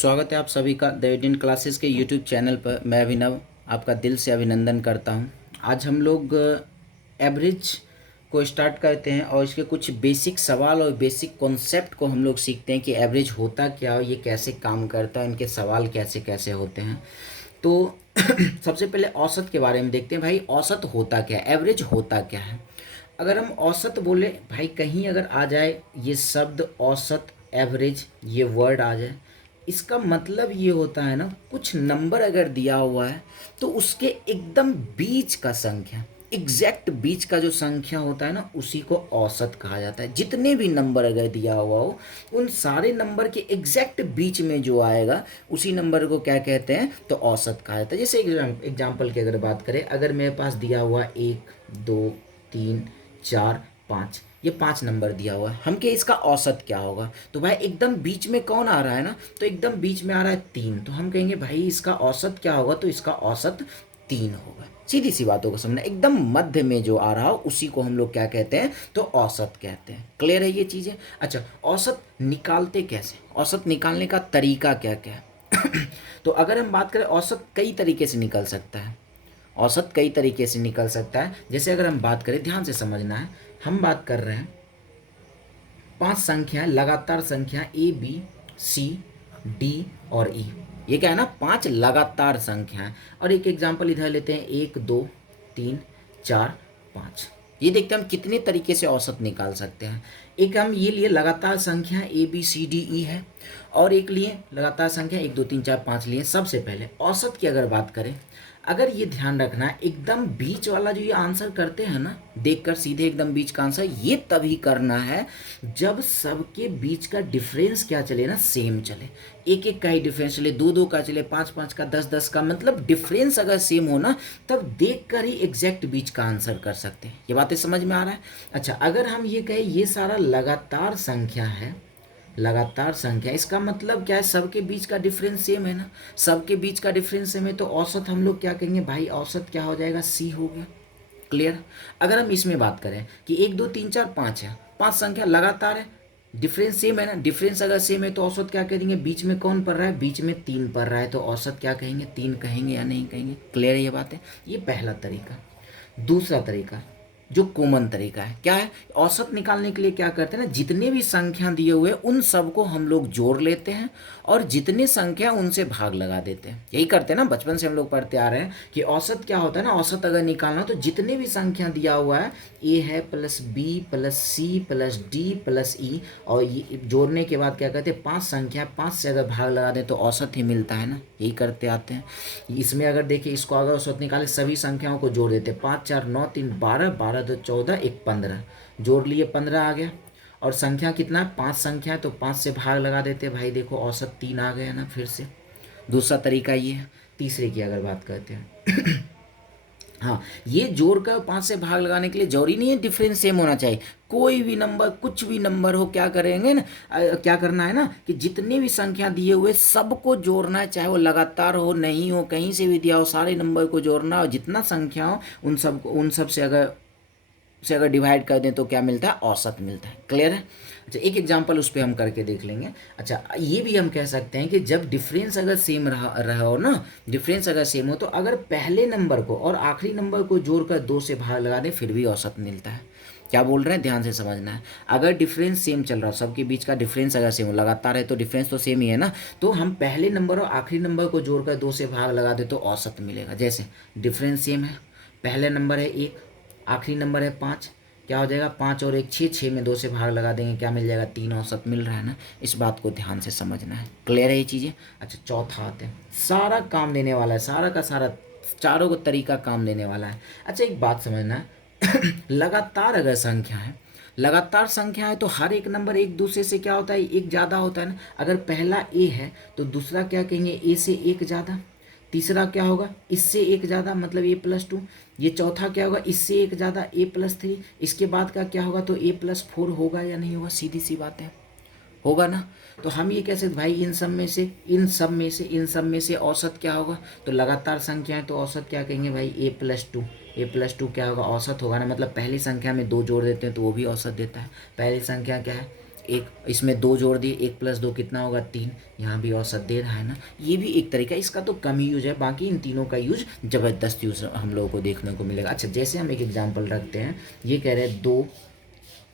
स्वागत है आप सभी का द इंडियन क्लासेस के यूट्यूब चैनल पर। मैं अभिनव आपका दिल से अभिनंदन करता हूं। आज हम लोग एवरेज को स्टार्ट करते हैं और इसके कुछ बेसिक सवाल और बेसिक कॉन्सेप्ट को हम लोग सीखते हैं कि एवरेज होता क्या है, ये कैसे काम करता है, इनके सवाल कैसे कैसे होते हैं। तो सबसे पहले औसत के बारे में देखते हैं। भाई औसत होता क्या है, एवरेज होता क्या है। अगर हम औसत बोले भाई, कहीं अगर आ जाए ये शब्द औसत, एवरेज, ये वर्ड आ जाए, इसका मतलब ये होता है ना, कुछ नंबर अगर दिया हुआ है तो उसके एकदम बीच का संख्या, एग्जैक्ट बीच का जो संख्या होता है ना, उसी को औसत कहा जाता है। जितने भी नंबर अगर दिया हुआ हो, उन सारे नंबर के एग्जैक्ट बीच में जो आएगा उसी नंबर को क्या कहते हैं, तो औसत कहा जाता है। जैसे एग्जाम्पल की अगर बात करें, अगर मेरे पास दिया हुआ 1, 2, 3, 4, 5, ये 5 नंबर दिया हुआ है, हम के इसका औसत क्या होगा। तो भाई एकदम बीच में कौन आ रहा है ना, तो एकदम बीच में आ रहा है 3, तो हम कहेंगे भाई इसका औसत क्या होगा, तो इसका औसत 3 होगा। सीधी सी बातों को समझना, एकदम मध्य में जो आ रहा हो उसी को हम लोग क्या कहते हैं, तो औसत कहते हैं। क्लियर है ये चीज़ें। अच्छा, औसत निकालते कैसे, औसत निकालने का तरीका क्या क्या है। तो अगर हम बात करें, औसत कई तरीके से निकल सकता है। औसत कई तरीके से निकल सकता है। जैसे अगर हम बात करें, ध्यान से समझना है, हम बात कर रहे हैं 5 संख्या, लगातार संख्या ABCD और E। ये क्या है ना, 5 लगातार संख्या है। और एक एग्जाम्पल इधर लेते हैं, 1, 2, 3, 4, 5। ये देखते हैं हम कितने तरीके से औसत निकाल सकते हैं। एक हम ये लिए लगातार संख्या ABCDE है, और एक लिए लगातार संख्या 1, 2, 3, 4, 5 लिए। सबसे पहले औसत की अगर बात करें, अगर ये ध्यान रखना है, एकदम बीच वाला जो ये आंसर करते हैं ना, देखकर सीधे एकदम बीच का आंसर, ये तभी करना है जब सबके बीच का डिफरेंस क्या चले ना, सेम चले। एक एक का ही डिफरेंस चले, दो दो का चले, पाँच पाँच का, 10 10 का, मतलब डिफरेंस अगर सेम हो ना, तब देख कर ही एग्जैक्ट बीच का आंसर कर सकते हैं। ये बातें समझ में आ रहा है। अच्छा, अगर हम ये कहें ये सारा लगातार संख्या है, लगातार संख्या, इसका मतलब क्या है, सबके बीच का डिफरेंस सेम है ना, सबके बीच का डिफरेंस सेम है, तो औसत हम लोग क्या कहेंगे भाई, औसत क्या हो जाएगा, C हो गया। क्लियर। अगर हम इसमें बात करें कि 1, 2, 3, 4, 5 है, 5 संख्या लगातार है, डिफरेंस सेम है ना, डिफरेंस अगर सेम है तो औसत क्या कहेंगे, बीच में कौन पड़ रहा है, बीच में 3 पड़ रहा है, तो औसत क्या कहेंगे, 3 कहेंगे या नहीं कहेंगे। क्लियर है ये बात है। ये पहला तरीका। दूसरा तरीका जो कॉमन तरीका है, क्या है, औसत निकालने के लिए क्या करते हैं ना, जितने भी संख्या दिए हुए उन सब को हम लोग जोड़ लेते हैं और जितने संख्या उनसे भाग लगा देते हैं। यही करते हैं ना, बचपन से हम लोग पढ़ते आ रहे हैं कि औसत क्या होता है ना, औसत अगर निकालना तो जितने भी संख्या दिया हुआ है, A है plus B plus C plus D plus E, और ये जोड़ने के बाद क्या कहते हैं, 5 संख्या, 5 से अगर भाग लगा दें तो औसत ही मिलता है ना, यही करते आते हैं। इसमें अगर देखिए, इसको अगर औसत निकाले, सभी संख्याओं को जोड़ देते, 5 4 9 3 12, 12 2 14, 1 15, जोड़ लिए 15 आ गया। और संख्या कितना है, 5 संख्या है, तो 5 से भाग लगा देते भाई, देखो औसत 3 आ गया ना फिर से। दूसरा तरीका ये है। तीसरे की अगर बात करते हैं, हाँ, ये जोड़कर 5 से भाग लगाने के लिए जरूरी नहीं है डिफरेंस सेम होना चाहिए, कोई भी नंबर, कुछ भी नंबर हो, क्या करेंगे ना, क्या करना है ना, कि जितने भी संख्या दिए हुए सबको जोड़ना है, चाहे वो लगातार हो, नहीं हो, कहीं से भी दिया हो, सारे नंबर को जोड़ना, और जितना संख्या हो उन सब से अगर डिवाइड कर दें तो क्या मिलता है, औसत मिलता है। क्लियर है। अच्छा, एक एग्जांपल उस पर हम करके देख लेंगे। अच्छा, ये भी हम कह सकते हैं कि जब डिफरेंस अगर सेम रहा हो ना, डिफरेंस अगर सेम हो, तो अगर पहले नंबर को और आखिरी नंबर को जोड़कर 2 से भाग लगा दें फिर भी औसत मिलता है। क्या बोल रहे हैं, ध्यान से समझना है। अगर डिफरेंस सेम चल रहा हो, सबके बीच का डिफरेंस अगर सेम हो, लगातार है तो डिफरेंस तो सेम ही है ना, तो हम पहले नंबर और आखिरी नंबर को जोड़कर 2 से भाग लगा दें तो औसत मिलेगा। जैसे डिफरेंस सेम है, पहले नंबर है 1, आखिरी नंबर है 5, क्या हो जाएगा, 5 और 1 6, 6 में 2 से भाग लगा देंगे, क्या मिल जाएगा, 3 औसत मिल रहा है ना। इस बात को ध्यान से समझना है। क्लियर है ये चीज़ें। अच्छा, चौथा आते हैं, सारा काम देने वाला है, सारा का सारा, चारों को तरीका काम देने वाला है। अच्छा, एक बात समझना है, लगातार अगर संख्या है, लगातार संख्या है, तो हर एक नंबर एक दूसरे से क्या होता है, एक ज़्यादा होता है ना। अगर पहला A है तो दूसरा क्या कहेंगे, A से एक ज़्यादा, तीसरा क्या होगा, इससे एक ज़्यादा, मतलब A+2, ये चौथा क्या होगा, इससे एक ज़्यादा, A+3, इसके बाद का क्या होगा, तो A+4 होगा या नहीं होगा, सीधी सी बात है, होगा ना। तो हम ये कैसे भाई, इन सब में से, इन सब में से औसत क्या होगा, तो लगातार संख्या है तो औसत क्या कहेंगे भाई, A+2 क्या होगा, औसत होगा ना, मतलब पहली संख्या में 2 जोड़ देते हैं तो वो भी औसत देता है। पहली संख्या क्या है, एक इसमें 2 जोड़ दिए, 1 + 2 कितना होगा 3, यहाँ भी औसत दे रहा है ना। ये भी एक तरीका, इसका तो कम यूज है, बाकी इन तीनों का यूज ज़बरदस्त यूज हम लोगों को देखने को मिलेगा। अच्छा जैसे हम एक एग्जांपल रखते हैं, ये कह रहे हैं 2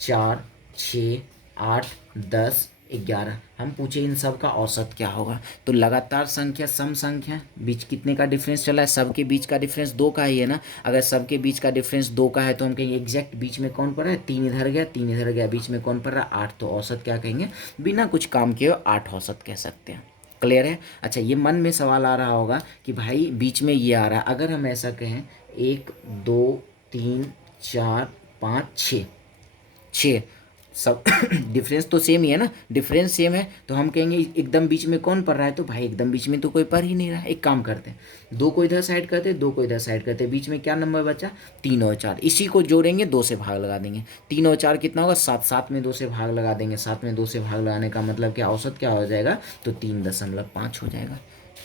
4 6 8 10 11, हम पूछे इन सब का औसत क्या होगा। तो लगातार संख्या सम संख्या बीच कितने का डिफरेंस चला है, सबके बीच का डिफरेंस 2 का ही है ना। अगर सबके बीच का डिफरेंस 2 का है तो हम कहेंगे एग्जैक्ट बीच में कौन पड़ रहा है, 3 इधर गया 3 इधर गया, बीच में कौन पड़ रहा है 8, तो औसत क्या कहेंगे, बिना कुछ काम किए 8 औसत कह सकते हैं। क्लियर है। अच्छा ये मन में सवाल आ रहा होगा कि भाई बीच में ये आ रहा है, अगर हम ऐसा कहें 1 2 3 4 5 6 6 सब डिफरेंस तो सेम ही है ना, डिफरेंस सेम है तो हम कहेंगे एकदम बीच में कौन पड़ रहा है, तो भाई एकदम बीच में तो कोई पढ़ ही नहीं रहा है। एक काम करते हैं 2 को इधर साइड करते, 2 को इधर साइड करते, बीच में क्या नंबर बचा 3 और 4, इसी को जोड़ेंगे 2 से भाग लगा देंगे, 3 और 4 कितना होगा 7, 7 में 2 से भाग लगा देंगे, 7 में 2 से भाग लगाने का मतलब क्या औसत क्या हो जाएगा, तो 3.5 हो जाएगा।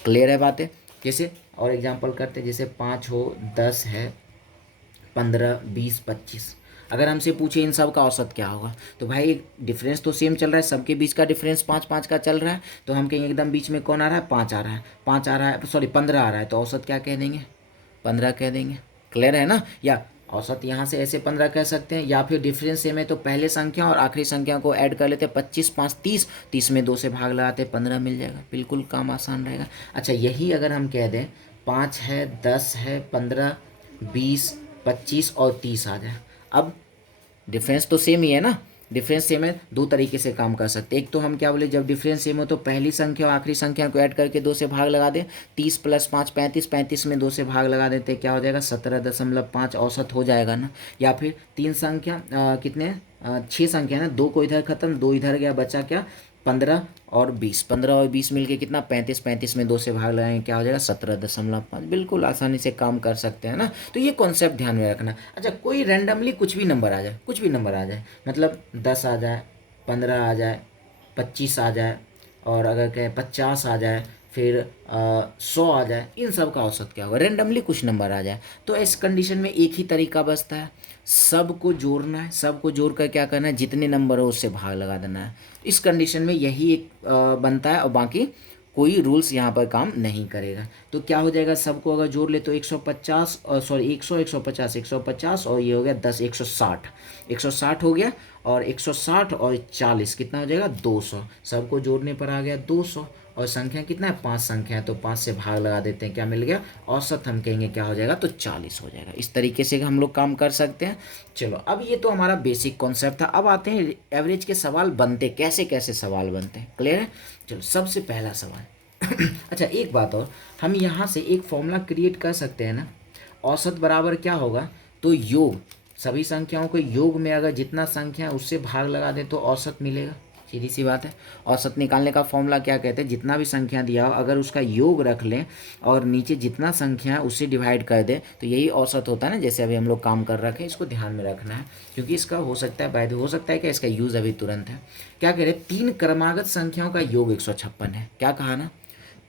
क्लियर है बातें। कैसे और एग्जाम्पल करते हैं, जैसे 5 हो 10 है 15 20 25, अगर हमसे पूछे इन सब का औसत क्या होगा, तो भाई डिफरेंस तो सेम चल रहा है, सबके बीच का डिफरेंस 5 5 का चल रहा है, तो हम कहेंगे एकदम बीच में कौन आ रहा है 5 आ रहा है, 5 आ रहा है, सॉरी 15 आ रहा है, तो औसत क्या कह देंगे 15 कह देंगे। क्लियर है ना। या औसत यहाँ से ऐसे 15 कह सकते हैं, या फिर डिफरेंस सेम है तो पहले संख्या और आखिरी संख्या को ऐड कर लेते हैं, 25 5 30, 30 में 2 से भाग लगाते 15 मिल जाएगा, बिल्कुल काम आसान रहेगा। अच्छा यही अगर हम कह दें 5 है 10 है 15 20 25 और 30 आ जाए, अब डिफरेंस तो सेम ही है ना, डिफरेंस सेम है, दो तरीके से काम कर सकते हैं। एक तो हम क्या बोले, जब डिफरेंस सेम हो तो पहली संख्या और आखिरी संख्या को ऐड करके 2 से भाग लगा दें, 30 + 5 35, 35 में 2 से भाग लगा देते हैं, क्या हो जाएगा 17.5 औसत हो जाएगा ना। या फिर तीन संख्या कितने 6 संख्या है ना, 2 को इधर खत्म 2 इधर गया, बचा क्या 15 और 20, 15 और 20 मिलके कितना 35, 35 में 2 से भाग लगाएंगे क्या हो जाएगा 17.5, बिल्कुल आसानी से काम कर सकते हैं ना। तो ये कॉन्सेप्ट ध्यान में रखना। अच्छा कोई रैंडमली कुछ भी नंबर आ जाए, कुछ भी नंबर आ जाए, मतलब 10 आ जाए 15 आ जाए 25 आ जाए, और अगर कहें 50 आ जाए, फिर 100 आ जाए, इन सब का औसत क्या होगा, रेंडमली कुछ नंबर आ जाए। तो इस कंडीशन में एक ही तरीका बचता है, सबको जोड़ना है, सबको जोड़ कर क्या करना है, जितने नंबर हो उससे भाग लगा देना है। इस कंडीशन में यही एक बनता है, और बाकी कोई रूल्स यहाँ पर काम नहीं करेगा। तो क्या हो जाएगा, सबको अगर जोड़ ले तो 150 सॉरी 100 150 150 और ये हो गया 10 160, 160 हो गया, और 160 और 40 कितना हो जाएगा 200, सबको जोड़ने पर आ गया 200, और संख्या कितना है 5 संख्या है, तो 5 से भाग लगा देते हैं, क्या मिल गया औसत, हम कहेंगे क्या हो जाएगा तो 40 हो जाएगा। इस तरीके से हम लोग काम कर सकते हैं। चलो अब ये तो हमारा बेसिक कॉन्सेप्ट था, अब आते हैं एवरेज के सवाल बनते कैसे, कैसे सवाल बनते हैं। क्लियर है। चलो सबसे पहला सवाल अच्छा एक बात और, हम यहाँ से एक फॉर्मूला क्रिएट कर सकते हैं ना, औसत बराबर क्या होगा, तो योग, सभी संख्याओं के योग में अगर जितना संख्या है उससे भाग लगा दें तो औसत मिलेगा, सीधी सी बात है। औसत निकालने का फॉर्मूला क्या कहते हैं, जितना भी संख्या दिया हो अगर उसका योग रख लें और नीचे जितना संख्या है उससे डिवाइड कर दें तो यही औसत होता है ना। जैसे अभी हम लोग काम कर रखे हैं, इसको ध्यान में रखना है, क्योंकि इसका हो सकता है बाय हो सकता है कि इसका यूज़ अभी तुरंत है। क्या कह रहे हैं, 3 क्रमागत संख्याओं का योग 156 है। क्या कहा ना,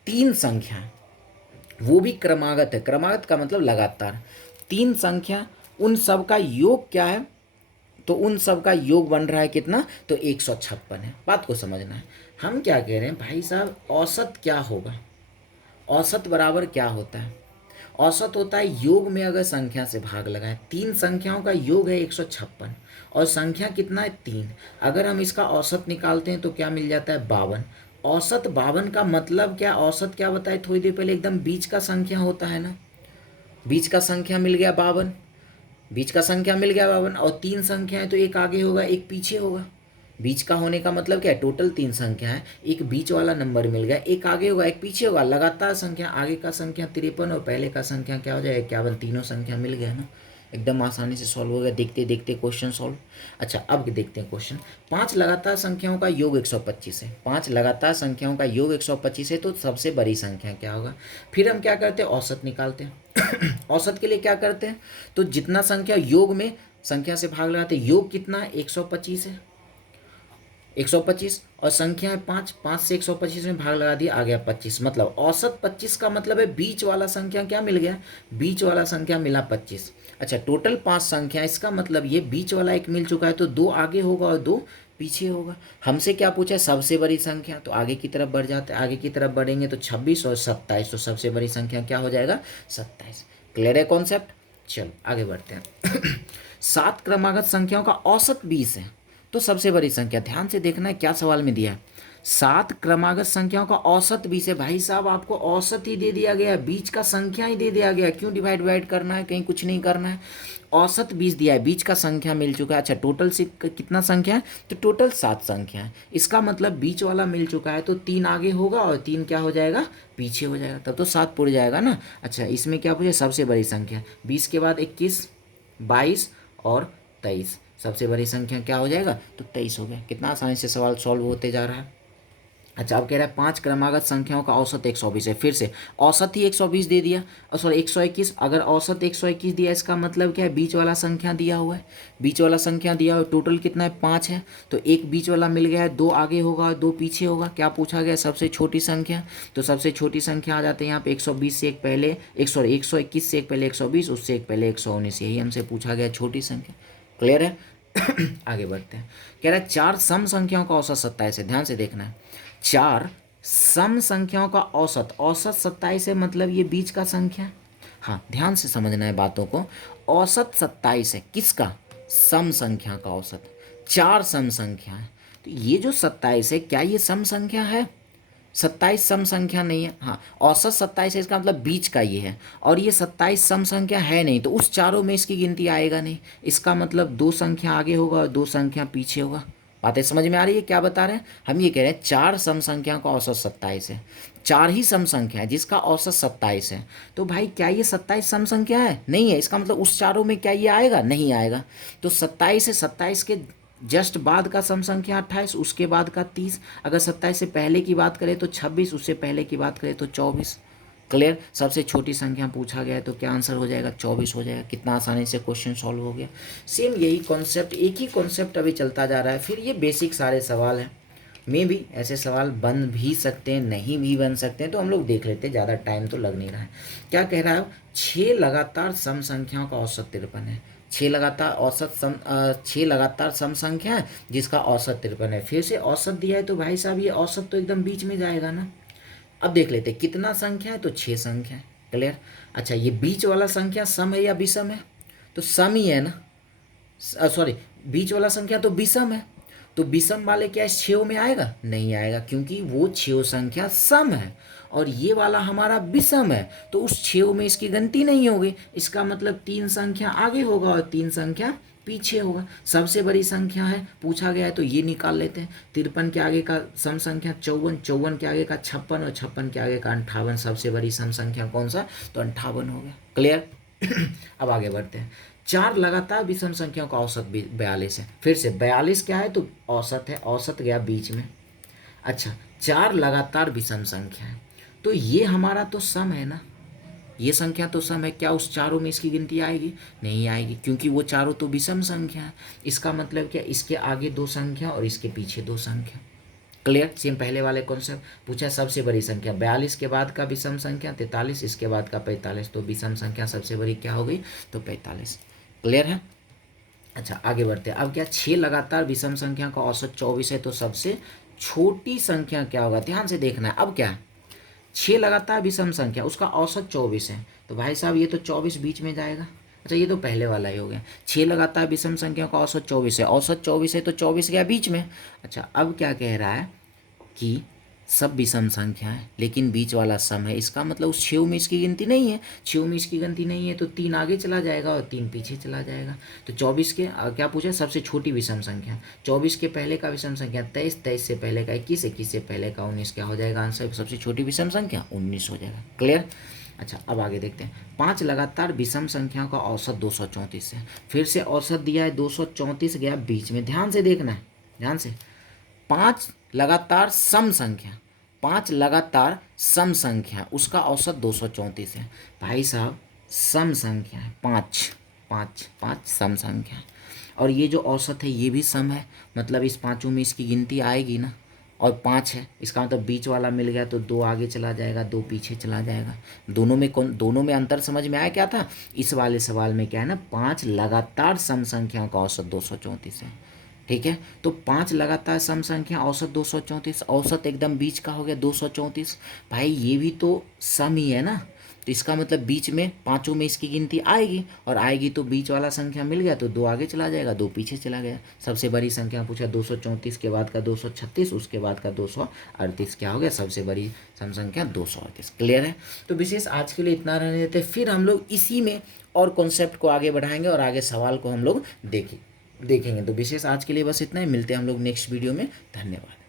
3 संख्या वो भी क्रमागत है, क्रमागत का मतलब लगातार 3 संख्या, उन सब का योग क्या है, तो उन सब का योग बन रहा है कितना, तो 156 है। बात को समझना है, हम क्या कह रहे हैं भाई साहब, औसत क्या होगा, औसत बराबर क्या होता है, औसत होता है योग में अगर संख्या से भाग लगाए, 3 संख्याओं का योग है 156 और संख्या कितना है 3, अगर हम इसका औसत निकालते हैं तो क्या मिल जाता है 52। औसत 52 का मतलब क्या, औसत क्या बताए थोड़ी देर पहले, एकदम बीच का संख्या होता है ना, बीच का संख्या मिल गया 52, बीच का संख्या मिल गया 52, और 3 संख्या है तो एक आगे होगा एक पीछे होगा। बीच का होने का मतलब क्या है, टोटल 3 संख्या है, एक बीच वाला नंबर मिल गया, एक आगे होगा एक पीछे होगा, लगातार संख्या, आगे का संख्या 53 और पहले का संख्या क्या हो जाएगा 51, तीनों संख्या मिल गया ना, एकदम आसानी से सॉल्व हो गया, देखते देखते क्वेश्चन सॉल्व। अच्छा अब देखते हैं क्वेश्चन, 5 लगातार संख्याओं का योग 125 है, 5 लगातार संख्याओं का योग 125 है, तो सबसे बड़ी संख्या क्या होगा। फिर हम क्या करते हैं, औसत निकालते हैं औसत के लिए क्या करते हैं, तो जितना संख्या योग में संख्या से भाग लगाते हैं, योग कितना है 125 है, 125 और संख्या है 5, 5 से 125 में भाग लगा दिया, आ गया 25, मतलब औसत 25 का मतलब है बीच वाला संख्या क्या मिल गया, बीच वाला संख्या मिला 25। अच्छा टोटल 5 संख्या, इसका मतलब ये बीच वाला एक मिल चुका है तो 2 आगे होगा और 2 पीछे होगा। हमसे क्या पूछा है, सबसे बड़ी संख्या, तो आगे की तरफ बढ़ जाते हैं, आगे की तरफ बढ़ेंगे तो 26 और 27, तो सबसे बड़ी संख्या क्या हो जाएगा, 27। क्लियर है कॉन्सेप्ट। चलो आगे बढ़ते हैं। 7 क्रमागत संख्याओं का औसत 20 है तो सबसे बड़ी संख्या, ध्यान से देखना है क्या सवाल में दिया है। 7 क्रमागत संख्याओं का औसत 20 है। भाई साहब आपको औसत ही दे दिया गया है, बीच का संख्या ही दे दिया गया है, क्यों डिवाइड करना है, कहीं कुछ नहीं करना है। औसत 20 दिया है, बीच का संख्या मिल चुका है। अच्छा टोटल से कितना संख्या है, तो टोटल 7 संख्या है। इसका मतलब बीच वाला मिल चुका है तो 3 आगे होगा और 3 क्या हो जाएगा, पीछे हो जाएगा, तब तो 7 पुर जाएगा ना। अच्छा इसमें क्या पूछे, सबसे बड़ी संख्या 20 के बाद 21, 22 और 23, सबसे बड़ी संख्या क्या हो जाएगा, तो 23 हो गया। कितना आसानी से सवाल सॉल्व होते जा रहा है। अच्छा अब कह रहा है 5 क्रमागत संख्याओं का औसत 120 है। फिर से औसत ही 120 दे दिया, और सॉरी 121। अगर औसत 121 दिया इसका मतलब क्या है, बीच वाला संख्या दिया हुआ है, बीच वाला संख्या दिया हुआ है। टोटल कितना है, 5 है, तो एक बीच वाला मिल गया है, 2 आगे होगा और 2 पीछे होगा। क्या पूछा गया, सबसे छोटी संख्या, तो सबसे छोटी संख्या आ जाते हैं यहाँ पे 120 से एक पहले, 121 से एक पहले 120, उससे एक पहले 119, यही हमसे पूछा गया छोटी संख्या। क्लियर है। आगे बढ़ते हैं। कह रहा है 4 सम संख्याओं का औसत 27 है। ध्यान से देखना है, 4 सम संख्याओं का औसत, औसत 27 है मतलब ये बीच का संख्या। हाँ ध्यान से समझना है बातों को। औसत 27 है, किसका, सम संख्या का औसत। 4 सम संख्या है, तो ये जो 27 है क्या ये सम संख्या है, 27 सम संख्या नहीं है। हाँ औसत 27 है, इसका मतलब बीच का ये है, और ये 27 सम संख्या है नहीं, तो उस चारों में इसकी गिनती आएगा नहीं। इसका मतलब 2 संख्या आगे होगा और 2 संख्या पीछे होगा। बातें समझ में आ रही है क्या बता रहे हैं हम, ये कह रहे हैं 4 सम संख्या का औसत 27 है, 4 ही सम संख्या है जिसका औसत 27 है। तो भाई क्या ये 27 सम संख्या है, नहीं है, इसका मतलब उस चारों में क्या ये आएगा, नहीं आएगा। तो 27 है, 27 के जस्ट बाद का सम संख्या 28, उसके बाद का 30, अगर 27 से पहले की बात करें तो 26, उससे पहले की बात करें तो 24। क्लियर। सबसे छोटी संख्या पूछा गया है तो क्या आंसर हो जाएगा, 24 हो जाएगा। कितना आसानी से क्वेश्चन सॉल्व हो गया। सेम यही कॉन्सेप्ट, एक ही कॉन्सेप्ट अभी चलता जा रहा है। फिर ये बेसिक सारे सवाल हैं, में भी ऐसे सवाल बन भी सकते हैं, नहीं भी बन सकते हैं, तो हम लोग देख लेते हैं, ज़्यादा टाइम तो लग नहीं रहा है। क्या कह रहा है, 6 लगातार सम संख्याओं का औसत 53 है। 6 लगातार औसत 6 लगातार सम संख्या है जिसका औसत 53 है। फिर से औसत दिया है तो भाई साहब ये औसत तो एकदम बीच में जाएगा ना। अब देख लेते हैं कितना संख्या है, तो 6 संख्या है। क्लियर। अच्छा ये बीच वाला संख्या सम है या विषम है, तो सम ही है ना, सॉरी बीच वाला संख्या तो विषम है, तो विषम वाले क्या इस 6 में आएगा, नहीं आएगा, क्योंकि वो 6 संख्या सम है और ये वाला हमारा विषम है, तो उस 6 में इसकी गिनती नहीं होगी। इसका मतलब 3 संख्या आगे होगा और 3 संख्या पीछे होगा। सबसे बड़ी संख्या है पूछा गया है तो ये निकाल लेते हैं। 53 के आगे का सम संख्या 54, 54 के आगे का 56 और 56 के आगे का 58। सबसे बड़ी सम संख्या कौन सा, तो 58 हो गया। क्लियर। अब आगे बढ़ते हैं। 4 लगातार विषम संख्याओं का औसत 42 है। फिर से 42 क्या है, तो औसत है, औसत गया बीच में। अच्छा 4 लगातार विषम संख्या है, तो ये हमारा तो सम है ना, ये संख्या तो सम है। क्या उस चारों में इसकी गिनती आएगी, नहीं आएगी, क्योंकि वो चारों तो विषम संख्या है। इसका मतलब क्या, इसके आगे 2 संख्या और इसके पीछे 2 संख्या। क्लियर। सेम पहले वाले कॉन्सेप्ट पूछा, सबसे बड़ी संख्या 42 के बाद का विषम संख्या 43, इसके बाद का 45, तो विषम संख्या सबसे बड़ी क्या हो गई, तो 45। क्लियर है। अच्छा आगे बढ़ते हैं। अब क्या, 6 लगातार विषम संख्या का औसत 24 है, तो सबसे छोटी संख्या क्या होगा, ध्यान से देखना है। अब क्या, 6 लगातार विषम संख्या उसका औसत 24 है, तो भाई साहब ये तो 24 बीच में जाएगा। अच्छा ये तो पहले वाला ही हो गया। 6 लगातार विषम संख्या का औसत 24 है, औसत 24 है तो 24 गया बीच में। अच्छा अब क्या कह रहा है कि सब विषम संख्या है लेकिन बीच वाला सम है, इसका मतलब उस 6 में इसकी गिनती नहीं है। 6 में इसकी गिनती नहीं है तो 3 आगे चला जाएगा और 3 पीछे चला जाएगा। तो 24 के क्या पूछा, सबसे छोटी विषम संख्या। 24 के पहले का विषम संख्या 23, 23 से पहले का 21, 21 से पहले का 19, क्या हो जाएगा आंसर, सबसे छोटी विषम संख्या 19 हो जाएगा। क्लियर। अच्छा अब आगे देखते हैं। 5 लगातार विषम संख्याओं का औसत 234 है। फिर से औसत दिया है 234 गया बीच में, ध्यान से देखना है, ध्यान से। 5 लगातार सम संख्या, 5 लगातार सम संख्या उसका औसत 234 है। भाई साहब सम संख्या है 5, 5 5 सम संख्या है, और ये जो औसत है ये भी सम है, मतलब इस पाँचों में इसकी गिनती आएगी ना, और 5 है, इसका मतलब बीच वाला मिल गया तो 2 आगे चला जाएगा, 2 पीछे चला जाएगा। दोनों में अंतर समझ में आया क्या था। इस वाले सवाल में क्या है ना, 5 लगातार सम संख्याओं का औसत 234 है, ठीक है। तो 5 लगातार सम संख्या औसत 234, औसत एकदम बीच का हो गया 234। भाई ये भी तो सम ही है ना, तो इसका मतलब बीच में पांचों में इसकी गिनती आएगी, और आएगी तो बीच वाला संख्या मिल गया तो 2 आगे चला जाएगा, 2 पीछे चला गया। सबसे बड़ी संख्या पूछा 234 के बाद का 236, उसके बाद का 238, क्या हो गया सबसे बड़ी सम संख्या 238। क्लियर है। तो विशेष आज के लिए इतना रहने देते, फिर हम लोग इसी में और कॉन्सेप्ट को आगे बढ़ाएंगे और आगे सवाल को हम लोग देखेंगे। तो विशेष आज के लिए बस इतना ही, मिलते हैं हम लोग नेक्स्ट वीडियो में। धन्यवाद।